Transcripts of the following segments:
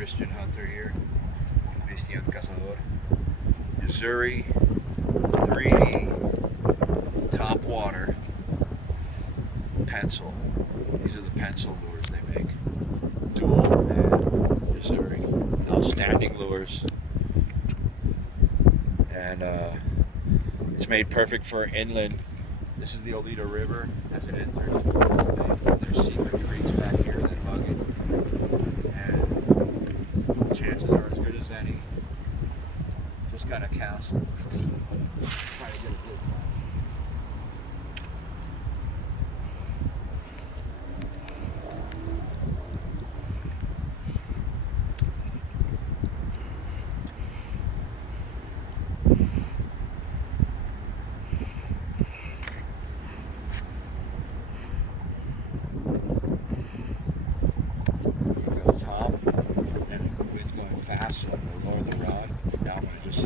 Christian Hunter here, Christian Cazador. Yo-Zuri 3D top water pencil. These are the pencil lures they make. Dual and Yo-Zuri. Outstanding lures. And it's made perfect for inland. This is the Oleta River as it enters. There's secret creeks back here that hug it. And chances are as good as any. Just kind of cast. Try to get a good one. Fast, so we'll lower the rod down with just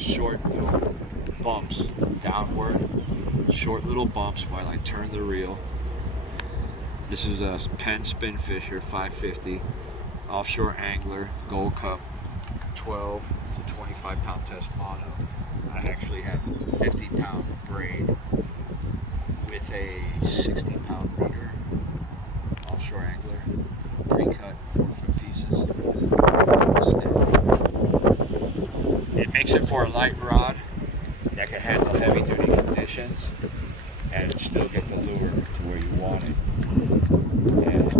short little bumps downward, short little bumps while I turn the reel. This is a Penn Spinfisher 550 offshore angler Gold Cup 12 to 25 pound test mono. I actually have a 50 pound braid with a 60 pound leader offshore angler, pre-cut 4-foot pieces. It makes it for a light rod that can handle heavy duty conditions and still get the lure to where you want it. And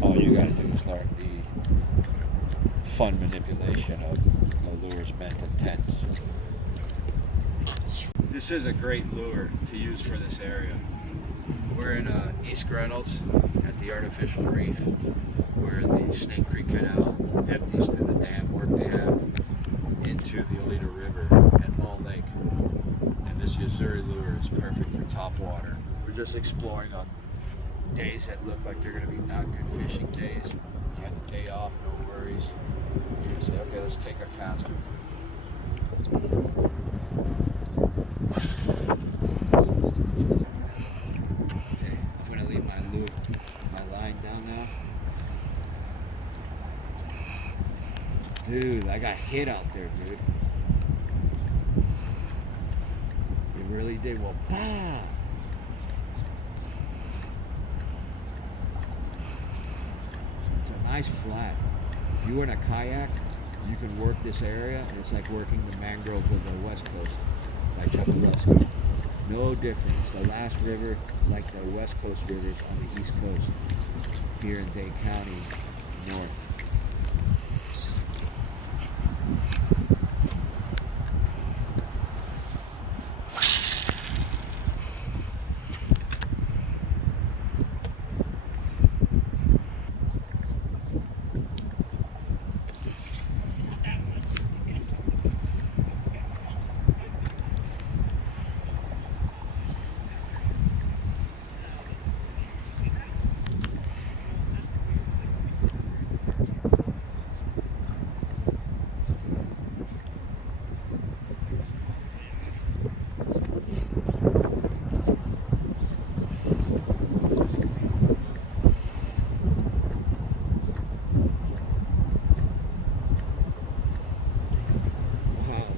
all you gotta do is learn the fun manipulation of the lure's mental tense. This is a great lure to use for this area. We're in East Reynolds at the artificial reef where the Snake Creek Canal empties through the dam work they have into the Oleta River and Mole Lake. And this Yo-Zuri lure is perfect for top water. We're just exploring on days that look like they're going to be not good fishing days. You have the day off, no worries. You just say, okay, let's take our cast. Okay, I'm going to leave my line down now. Dude, I got hit out there, dude. It really did. Well, bah! It's a nice flat. If you were in a kayak, you can work this area, and it's like working the mangroves of the West Coast by Chapulesco. No difference. The last river, like the West Coast rivers on the East Coast, here in Dade County, north.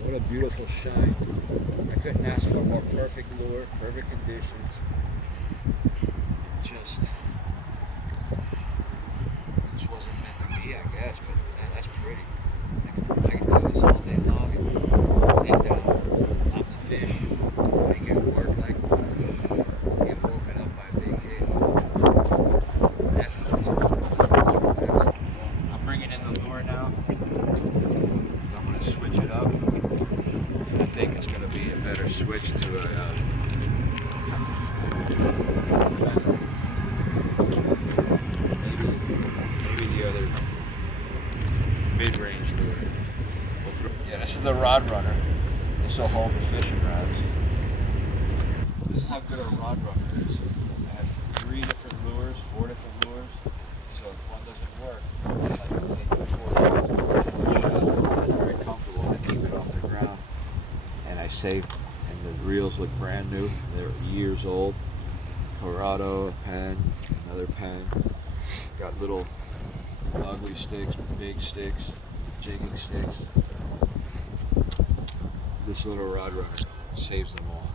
What a beautiful shine. I couldn't ask for a more perfect lure, perfect conditions. Just wasn't meant to be, I guess, but that's pretty. I can do this all day long and think that I'm the fish. I get work like get woken up by a big hit. That's what's I'm bringing in the lure now. I'm going to switch it up. I think it's going to be a better switch to a maybe the other mid-range lure. Yeah, this is the rod runner. This will hold the fishing rods. This is how good our rod runner is. I have 3 different lures, 4 different lures. So if one doesn't work, it's like I'm taking 4 rods. It's very comfortable to keep it off the ground. And I saved, and the reels look brand new. They're years old. Colorado, a pen, another pen. Got little ugly sticks, big sticks, jigging sticks. This little rod runner saves them all.